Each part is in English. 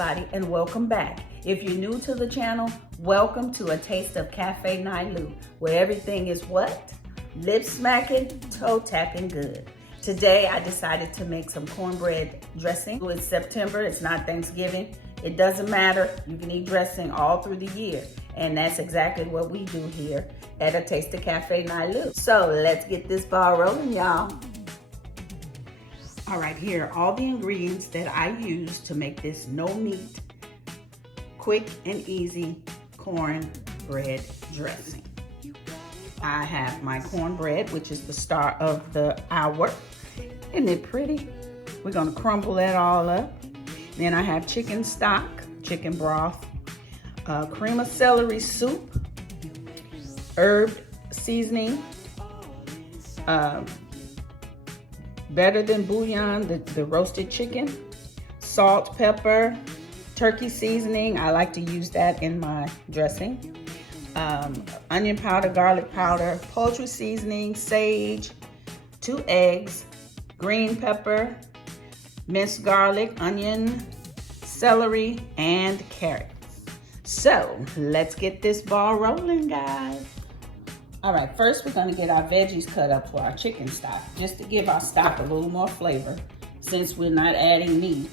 everybody, and welcome back. If you're new to the channel, welcome to A Taste of Cafe Nailu, where everything is what? Lip smacking, toe tapping good. Today I decided to make some cornbread dressing. It's September, it's not Thanksgiving. It doesn't matter, you can eat dressing all through the year. And that's exactly what we do here at A Taste of Cafe Nailu. So let's get this ball rolling, y'all. All right, here are all the ingredients that I use to make this no meat, quick and easy cornbread dressing. I have my cornbread, which is the star of the hour. Isn't it pretty? We're gonna crumble that all up. Then I have chicken stock, chicken broth, cream of celery soup, herb seasoning, better than bouillon, the roasted chicken, salt, pepper, turkey seasoning. I like to use that in my dressing. Onion powder, garlic powder, poultry seasoning, sage, 2 eggs, green pepper, minced garlic, onion, celery, and carrots. So let's get this ball rolling, guys. All right, first we're gonna get our veggies cut up for our chicken stock, just to give our stock a little more flavor since we're not adding meat.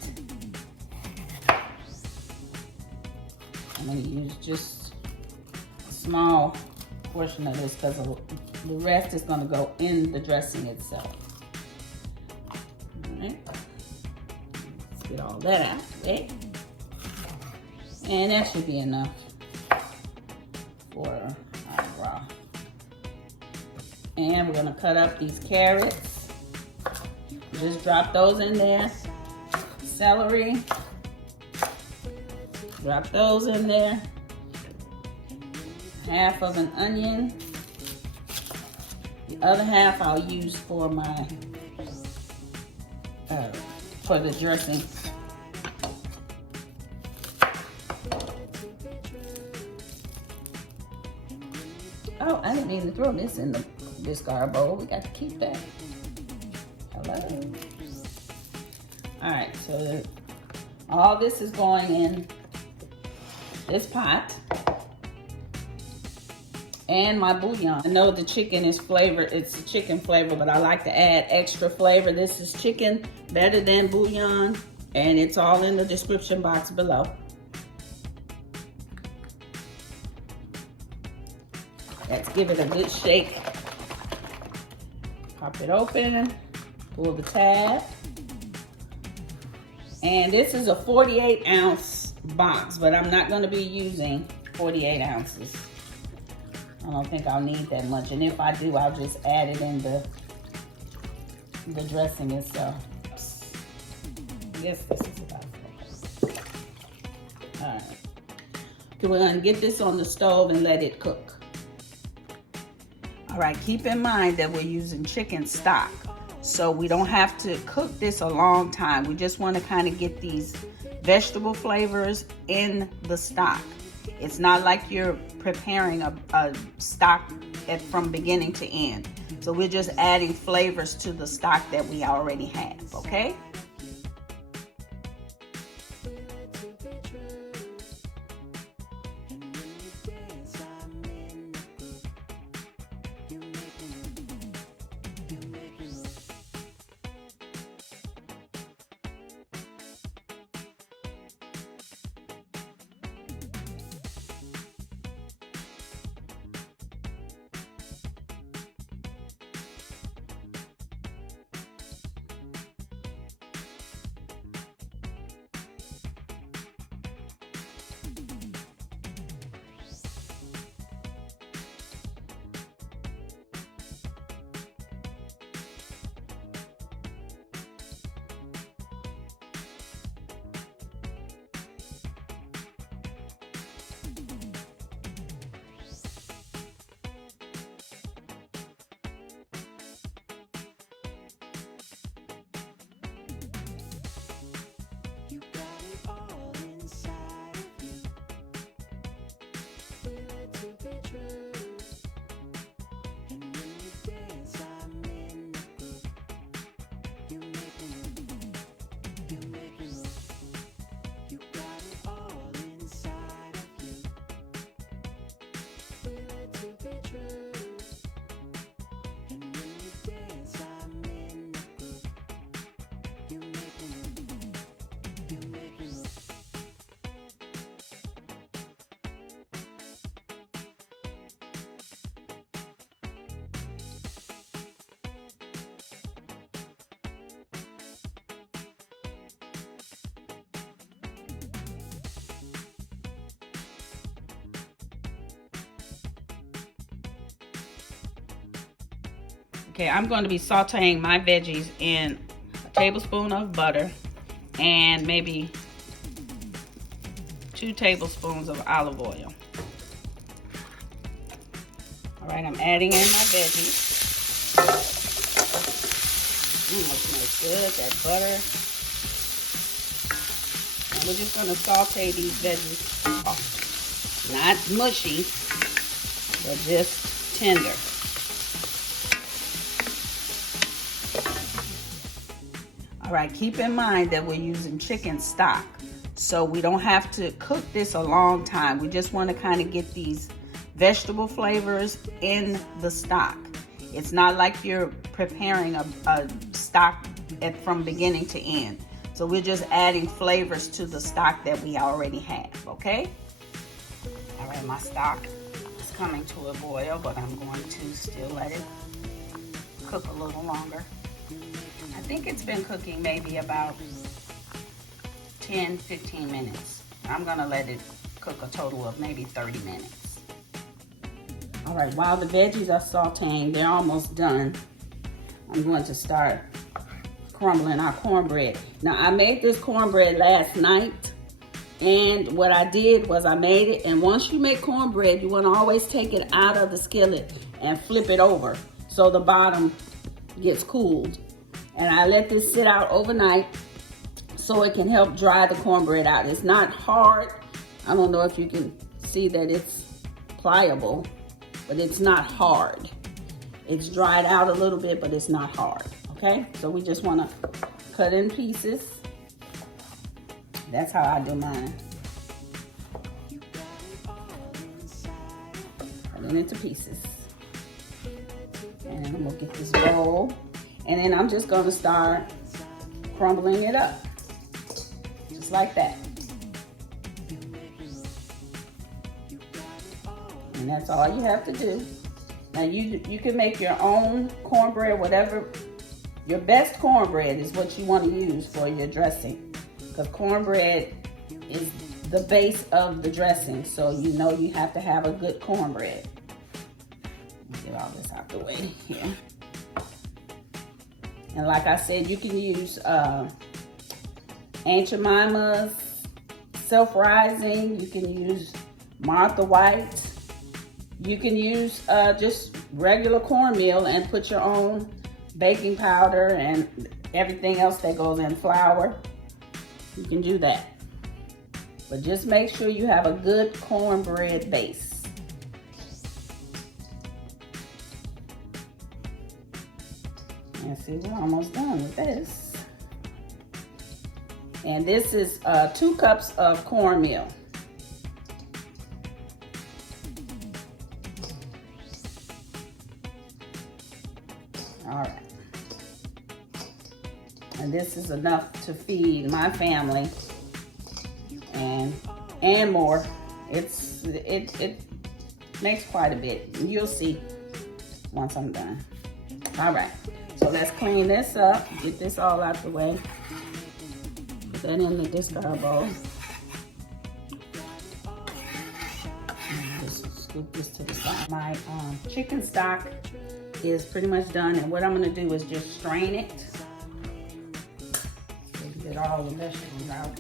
I'm gonna use just a small portion of this because the rest is gonna go in the dressing itself. All right, let's get all that out, okay? And that should be enough for our broth. And we're gonna cut up these carrots. Just drop those in there. Celery. Drop those in there. Half of an onion. The other half I'll use for my for the dressing. Oh, I didn't mean to throw this in the discard bowl. We got to keep that. Hello. All right, so all this is going in this pot. And my bouillon. I know the chicken is flavored, it's chicken flavor, but I like to add extra flavor. This is chicken better than bouillon, and it's all in the description box below. Let's give it a good shake. Pop it open, pull the tab. And this is a 48-ounce box, but I'm not gonna be using 48 ounces. I don't think I'll need that much. And if I do, I'll just add it in the dressing itself. I guess this is about it. All right. Okay, we're gonna get this on the stove and let it cook. All right, keep in mind that we're using chicken stock, so we don't have to cook this a long time. We just want to kind of get these vegetable flavors in the stock. It's not like you're preparing a stock from beginning to end. So we're just adding flavors to the stock that we already have, okay? Okay, I'm going to be sauteing my veggies in a tablespoon of butter and maybe 2 tablespoons of olive oil. All right, I'm adding in my veggies. That smells good, that butter. And we're just going to saute these veggies off. Not mushy, but just tender. All right, keep in mind that we're using chicken stock, so we don't have to cook this a long time. We just want to kind of get these vegetable flavors in the stock. It's not like you're preparing a stock from beginning to end. So we're just adding flavors to the stock that we already have, okay? All right, my stock is coming to a boil, but I'm going to still let it cook a little longer. I think it's been cooking maybe about 10-15 minutes. I'm gonna let it cook a total of maybe 30 minutes. All right, while the veggies are sauteing, they're almost done. I'm going to start crumbling our cornbread. Now, I made this cornbread last night, and what I did was I made it, and once you make cornbread, you wanna always take it out of the skillet and flip it over so the bottom gets cooled. And I let this sit out overnight so it can help dry the cornbread out. It's not hard. I don't know if you can see that it's pliable, but it's not hard. It's dried out a little bit, but it's not hard, okay? So we just wanna cut in pieces. That's how I do mine. Cut it into pieces. And we'll get this bowl. And then I'm just gonna start crumbling it up, just like that. And that's all you have to do. Now you can make your own cornbread, whatever. Your best cornbread is what you want to use for your dressing, because cornbread is the base of the dressing, so you know you have to have a good cornbread. Get all this out the way here. And like I said, you can use Aunt Jemima's Self-Rising. You can use Martha White. You can use just regular cornmeal and put your own baking powder and everything else that goes in flour. You can do that. But just make sure you have a good cornbread base. And see, we're almost done with this. And this is 2 cups of cornmeal. All right. And this is enough to feed my family and more. It makes quite a bit. You'll see once I'm done. All right. So let's clean this up, get this all out the way. Put that in the discard bowl. Just scoop this to the side. My chicken stock is pretty much done, and what I'm gonna do is just strain it. So you get all the vegetables out.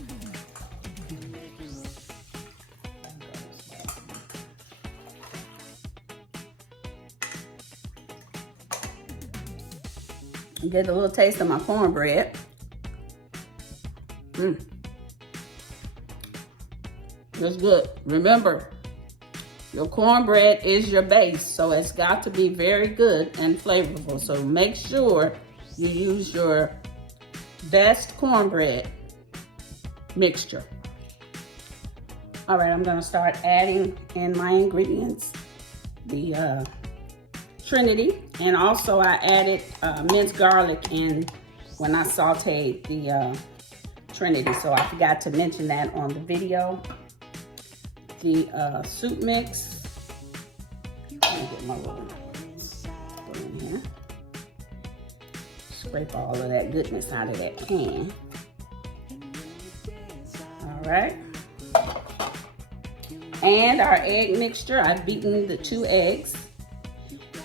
Get a little taste of my cornbread. It's good. Remember, your cornbread is your base, so it's got to be very good and flavorful. So make sure you use your best cornbread mixture. All right, I'm gonna start adding in my ingredients. The Trinity, and also I added minced garlic in when I sauteed the Trinity, so I forgot to mention that on the video. The soup mix. Let me get my little spoon here. Scrape all of that goodness out of that pan. All right. And our egg mixture. I've beaten the 2 eggs.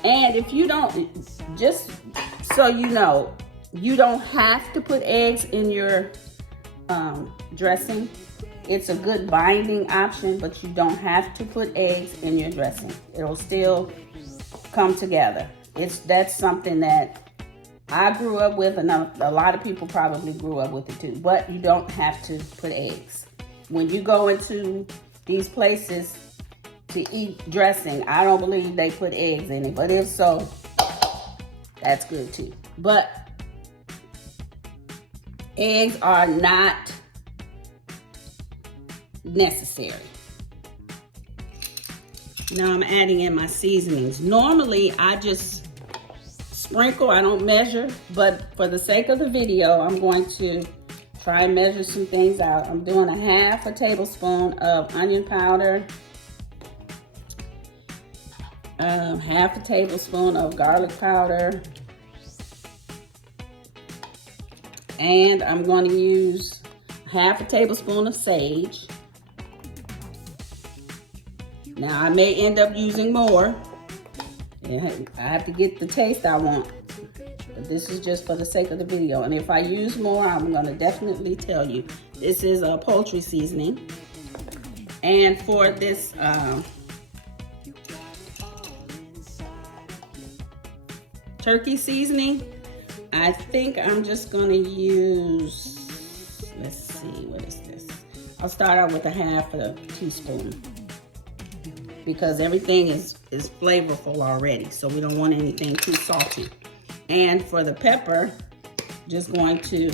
And if you don't, just So you don't have to put eggs in your dressing. It's a good binding option, but you don't have to put eggs in your dressing. It'll still come together. That's something that I grew up with, and a lot of people probably grew up with it too, but you don't have to put eggs. When you go into these places to eat dressing, I don't believe they put eggs in it, but if so, that's good too. But eggs are not necessary. Now I'm adding in my seasonings. Normally I just sprinkle, I don't measure, but for the sake of the video, I'm going to try and measure some things out. I'm doing a half a tablespoon of onion powder, half a tablespoon of garlic powder, and I'm going to use half a tablespoon of sage. Now I may end up using more. I have to get the taste I want, but this is just for the sake of the video. And if I use more, I'm going to definitely tell you. This is a poultry seasoning, and for this turkey seasoning, I think I'm just going to use, let's see, what is this? I'll start out with a half a teaspoon, because everything is flavorful already, so we don't want anything too salty. And for the pepper, just going to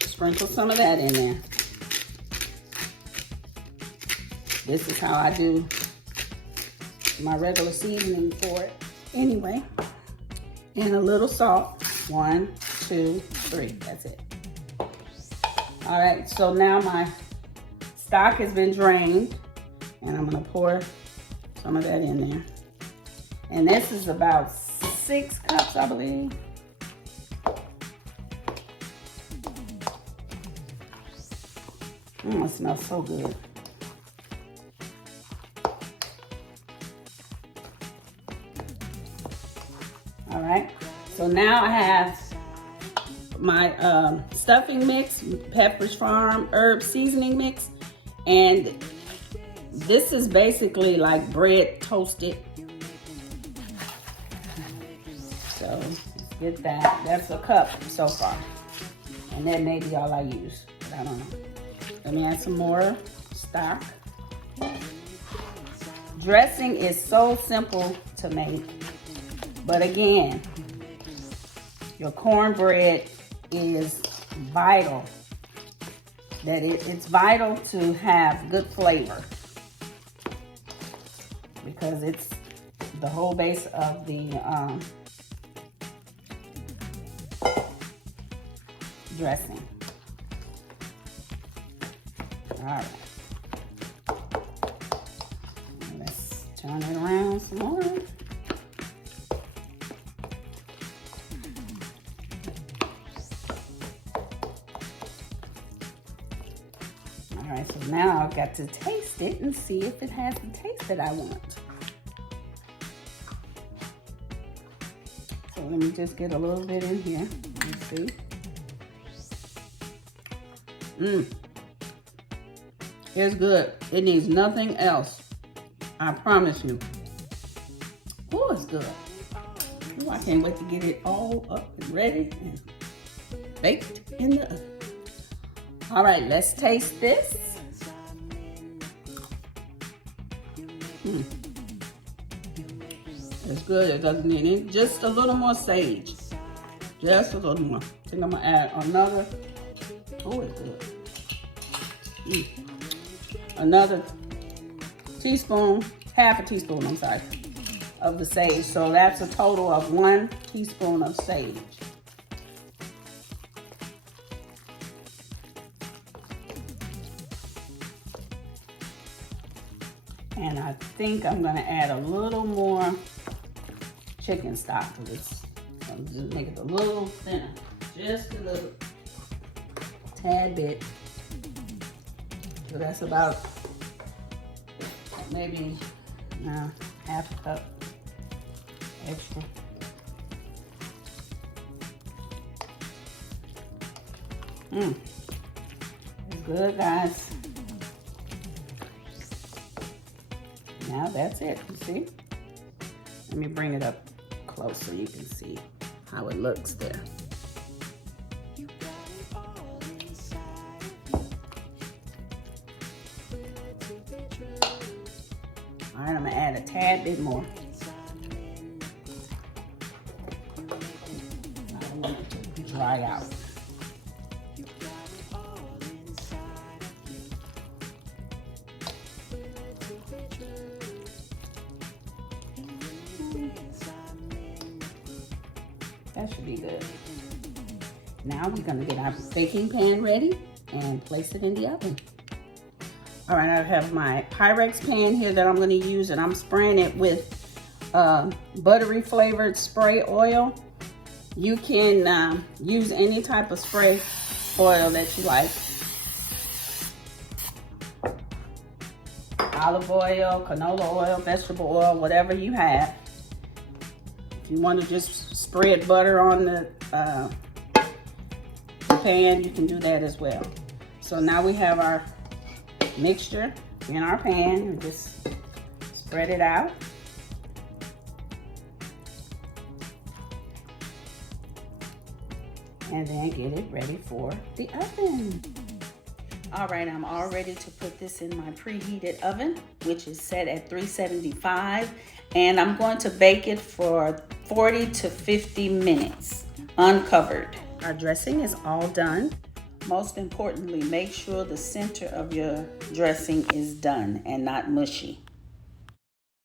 sprinkle some of that in there. This is how I do my regular seasoning for it anyway. And a little salt. 1, 2, 3. That's it. All right, so now my stock has been drained, and I'm gonna pour some of that in there. And this is about 6 cups, I believe. It smells so good. All right, so now I have my stuffing mix, Pepperidge Farm herb seasoning mix, and this is basically like bread toasted. So let's get that. That's a cup so far, and that may be all I use, but I don't know. Let me add some more stock. Dressing is so simple to make, but again, your cornbread is vital. It's vital to have good flavor, because it's the whole base of the dressing. All right, let's turn it around some more. All right, so now I've got to taste it and see if it has the taste that I want. So let me just get a little bit in here. Let's see. It's good. It needs nothing else. I promise you. Oh, it's good. Oh, I can't wait to get it all up and ready and baked in the oven. All right, let's taste this. It's good. It doesn't need any. Just a little more sage. Just a little more. I think I'm gonna add another. Oh, it's good. Another teaspoon, half a teaspoon, I'm sorry, of the sage. So that's a total of 1 teaspoon of sage. And I think I'm gonna add a little more chicken stock to this. So just make it a little thinner, just a little, tad bit. So that's about maybe half a cup extra. It's good, guys. Now that's it, you see? Let me bring it up close so you can see how it looks there. All right, I'm gonna add a tad bit more. I don't want it to dry out. That should be good. Now we're gonna get our baking pan ready and place it in the oven. All right, I have my Pyrex pan here that I'm gonna use, and I'm spraying it with buttery flavored spray oil. You can use any type of spray oil that you like. Olive oil, canola oil, vegetable oil, whatever you have. If you want to just spread butter on the pan, you can do that as well. So now we have our mixture in our pan, and just spread it out. And then get it ready for the oven. All right, I'm all ready to put this in my preheated oven, which is set at 375, and I'm going to bake it for 40 to 50 minutes, uncovered. Our dressing is all done. Most importantly, make sure the center of your dressing is done and not mushy.